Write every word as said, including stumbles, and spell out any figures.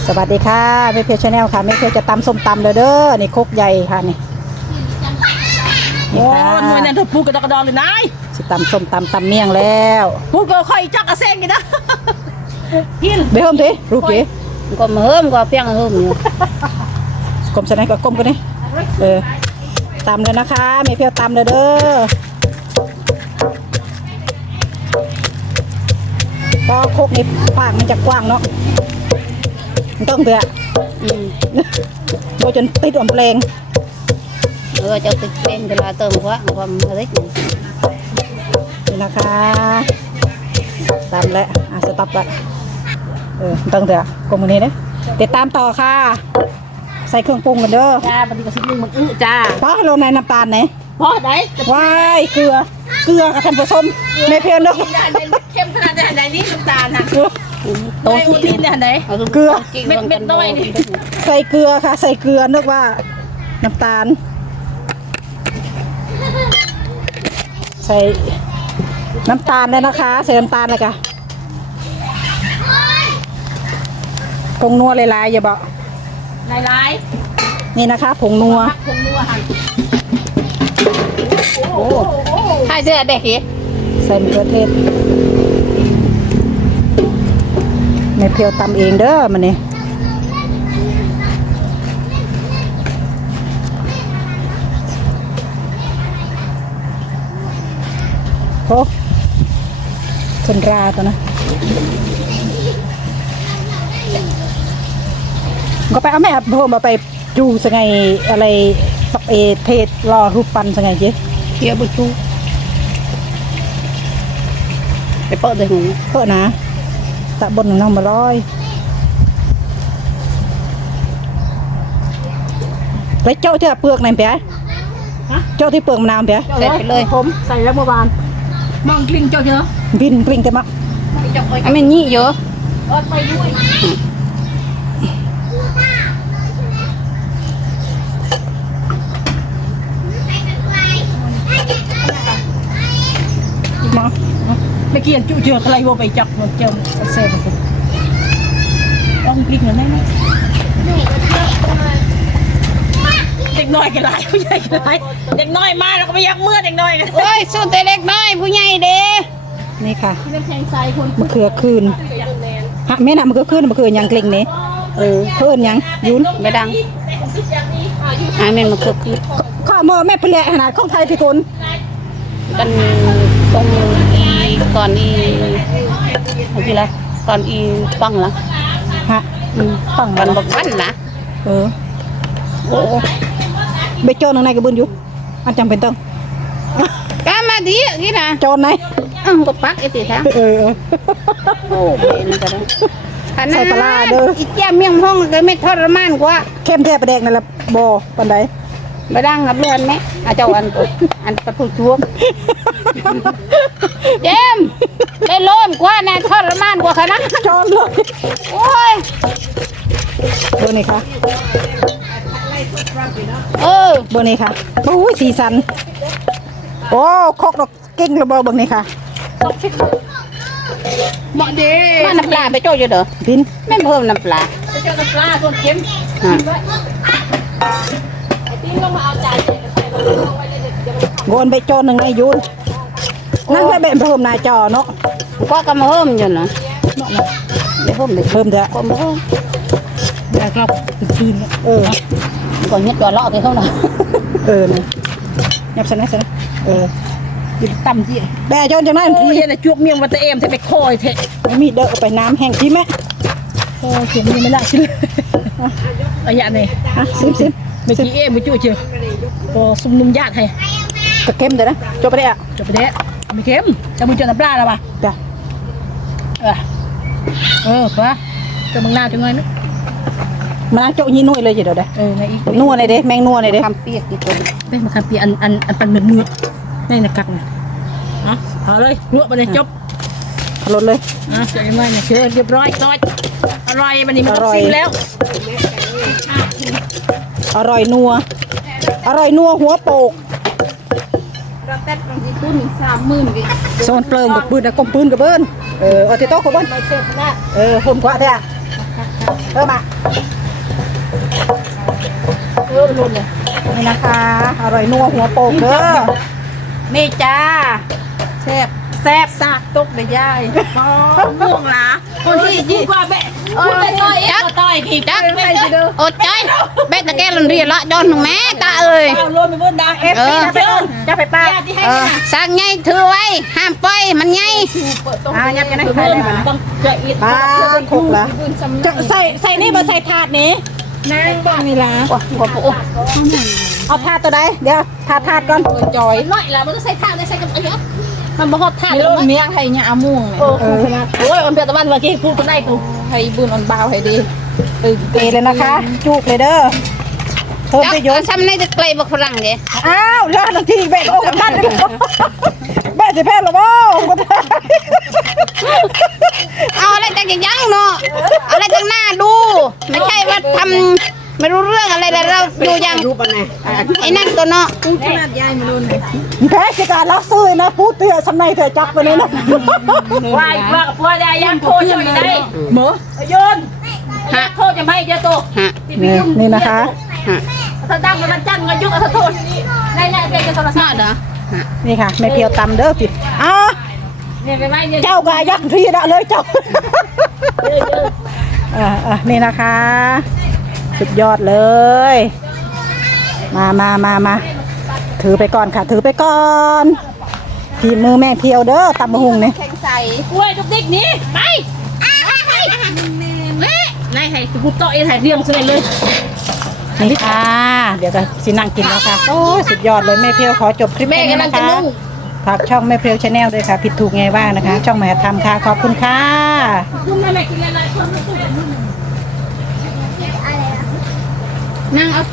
สวัสดีค่ะแม่เพียวชาแนลค่ะแม่เพียวจะตำส้มตำเลยเด้อนี่ครกใหญ่ค่ะนี่โอ้ยมวยเนี่ยถูกพูดกระดกกระดอนเลยนายสิตำส้มตำตำเมี่ยงแล้วพูดก็ค่อยจักกระเซ็งกันนะกินเบมทีรูปทีก็มาเฮิมก็เพียงเฮิมอยู่กลมสไนก็กลมกันนี่เออตำเลยนะคะแม่เพียวตำเลยเด้อก็ครกนี่ปากมันจะกว้างเนาะมันต้องเถอะโดยจนติดอมแปลงเออจะติดเป็นเวลาเติมกว่าความเล็กนี่นะคะตามแล้วอ่ะสต็อปละเออต้องเถอะกลมมือนี้นะติดตามต่อค่ะใส่เครื่องปรุงกันเด้อจ้าปฏิกระสิบนึงมันอื้อจ้าเพราะลงในน้ำตาลไหนเพราะไหนว้ายเกลือเกลือกับท่านผู้ชมในเพียงเนาะเข้มขนาดไหนนี่น้ำตาลนะโตอุทินเนี่ยไหนเกลือเม็ดเม็ดน้อยนี่ใส่เกลือค่ะใส่เกลือนึกว่าน้ำตาลใส่น้ำตาลเลยนะคะใส่น้ำตาลเลยค่ะผงนัวลายๆอย่าบอกลายๆนี่นะคะผงนัวผงนัวค่ะโอ้ใช่เสื้อเด็กเหรอใส่มะเขือเทศในเพียวตำเองเด้อมันนี่โอ้คนราตัวนะก็ไปเอาแม่โทรมาไปจูสังไงอะไรเอเทศรอรูปปั้นสังไงเจ๊เกี่ยวบุจูไปเปิดเลยหนูเปิดนะตะบนน้องมาลอยไปเจ้าที่เปลือกไหนเปี๊ยเจ้าที่เปลือกมะนาวเปี๊ยใส่ไปเลยผมใส่แล้วเมื่อวานมองกลิ้งเจ้าเยอะบินกลิ้งเต็มอ่ะอันนี้นี่เยอะไปด้วยมาเมื่อกี้จุเจอใครว่าไปจับมันเจอเซ่ไปต้องกลิ้งเหมือนได้ไหมเด็กน้อยกันไรผู้ใหญ่กันไรเด็กน้อยมาแล้วก็ไม่ยักเมื่อเด็กน้อยกันโอ้ยสู้แต่เด็กน้อยผู้ใหญ่เด้นี่ค่ะมะเขือคืนฮะแม่น่ะมะเขือคืนมะเขือยังกลิ้งนี่เออเพื่อนยังยุนไม่ดังอ่าแม่มาเกือบคือข้าหม้อแม่เปลี่ยนขนาดของไทยพี่คนกันตรงอีก่อนอีอะไรละก่อนอีฟังละฮะฟังกันบอกฟันนะเออโอ้ไปโจนในกระบุนอยู่อันจำเป็นต้องก็มาดีนี่นะโจนไหนอืมก็ปักไอ้ตีทั้งเออโอ้เป็นก็ได้ใส่ปลาเด้ออีแจ่มเมี่ยงห้องก็ไม่ทรมานกว่าเข้มแทบประแดกนั่นแหละบอปันใดมาดังกับเรือนไหมอาเจ้าอันอันประตูชั่วเจมได้ล้มกว่านะทรมานกว่าขนาดจอนเลยโอ้ยเบอร์นี้ค่ะเออเบอร์นี้ค่ะโอ้ยสีสันโอ้คอกดอกกิ้งระเบิดเบอร์นี้ค่ะเหมาะดีมาน้ำปลาไปโจ้ยเด้อบินไม่เพิ่มน้ำปลาไปเจอน้ำปลาส่วนเค็มโกนไปโจนหนึ่งในยูนนั่นแค่แบบเพิ่มนายจอเนาะก็กำมาเพิ่มอยู่นะเดี๋ยวเพิ่มเดี๋ยวเพิ่มเถอะก็มาเพิ่มอยากรับคืนเออก่อนเงี้ยจอเลาะไปเท่าไหร่เออเนี่ยยับสนะสนะเอออยู่ต่ำจีแบะจนจังนั้นพี่เนี่ยจุกเมียงวัตเอ็มจะไปคอยเทะไม่มีเด้อไปน้ำแห้งพี่แม่โอ้เขียนมีไม่ได้ชิ้นระยะนี่ฮะซิมซิมเมื่อกี้เอ็มไปจุเจอพอซุ่มนุ่มญาติให้กระเค็มเดี๋ยวนะจบไปได้อ่ะจบไปได้ไม่เค็มจะมึงเจอน้ำปลาแล้วป่ะจ้ะเออเออป่ะจะมึงหน้าจะไงนึกมานั่งโจ๊กยี่นุ่ยเลยจีเดี๋ยวได้เออในอีกนัวเลยเด้แมงนัวเลยเด้ทำเปียกกี่ตัวเป็นมาทำปีอันอันอันปันเนื้อเนื้อนี่นะกักนะอ่ะเอาเลยลวกไปเลยจบเอาลดเลยอ่ะเสร็จไหมเนี่ยเชื่อเรียบร้อยซอยอร่อยมันนี่มันซิมแล้วอร่อยนัวอร่อยนัวหัวโปกเราเต้นตรงที่ตุ้นสามหมื่นกี่โซนเปลืองกับปืนนะกลมปืนกับเบิ้ลเออเอาที่โต๊ะกับเบิ้ลเออเพิ่มกว่าเถอะเพิ่มอ่ะเออรุ่นเลยนี่นะคะอร่อยนัวหัวโปกเด้อนี่จ้าแซ่บแซ่บซากตกได้ย่ายม่วงหลาคนที่ยี่กว่าแม่คุณไปต่อยเอ็กต่อยขี้จักไปสิเด้ออดใจเบ็ดตะแกลันเรียละดอนหนึ่งแม่ตาเอ้ยเอาลมไปบนดังเอฟเออจะไปเอาจะไปป้าที่ให้เออสร้างไงถือไว้ห้ามปล่อยมันไงอ่ายับกันได้เงินต้องจะอิดป้าคกละจะใส่ใส่นี่มาใส่ถาดนี้นางบ้างนี่ล่ะโอ้โหโอ้เอาถาดตัวใดเดี๋ยวถาดถาดก่อนจอยน้อยละมันต้องใส่ท่าได้ใส่กับไอ้เนาะมันบ่ฮอดท่ามีเลลูกยเมียใครเนี่ยอาม่วงเนี่ยโอ้ยอันเปียตะวันเมื่อกี้พูดกันได้กูใครบุญอ่อนเบาให้ดีเตะเลยนะคะ จุกเลยเด้อเพิ่มจักไปโยนซ้ำในจะไกลบักฝรั่งเด้อ้าวเลือดทันทีแบกโอ้กับท่านเลยแบกสิแพ้หรอบ่กับท่านเอาอะไรจังยังเนาะเอาอะไรจังหน้าดู ไม่ใช่ว่าทำไม่รู้เรื่องอะไรแล้วเราอยู่อย่างไอ้นั่นตัวเนาะขนาดยายมาลุ้นแพ้กิการรักซื้อนะพูดเตี้ยสำในเธอจักไปเลยนะว่าอีกว่ากับพ่อได้ยังโทษอยู่ได้หมูโยนฮะโทษจะไม่เจ้าตัวฮะนี่นี่นะคะฮะถ้าดังมันจันกันยุกเอาโทษได้ได้เป็นโทรศัมาพท์เด้อฮะนี่ค่ะแม่เพียวตำเด้อผิดอ้าเนี่ยไปไหมเนี่ยเจ้ากายักทีละเลยเจ้าอ่าอ่านี่นะคะ สุดยอดเลย มามามามาถือไปก่อนค่ะ ถือไปก่อนทีมือแม่เพียวเด้อตำบะฮุงนี่แข่งใส่กล้วยทุกดิกนี้ไปนายให้กูต่อยถ่ายเรียงเสร็จเลยนี่ค่ะ เดี๋ยวจะสินั่งกินแล้วค่ะ โอ้ยสุดยอดเลยแม่เพียวขอจบคลิปแม่แค่นี้กำลังนะจะคะนุ่งฝากช่องแม่เพียวชาแนลด้วยค่ะ ผิดถูกไงว่านะคะ ช่องมหาธรรมค่ะ ขอบคุณค่ะนุ่งแม่แม่กินอะไรคนนุ่งนั่งเอา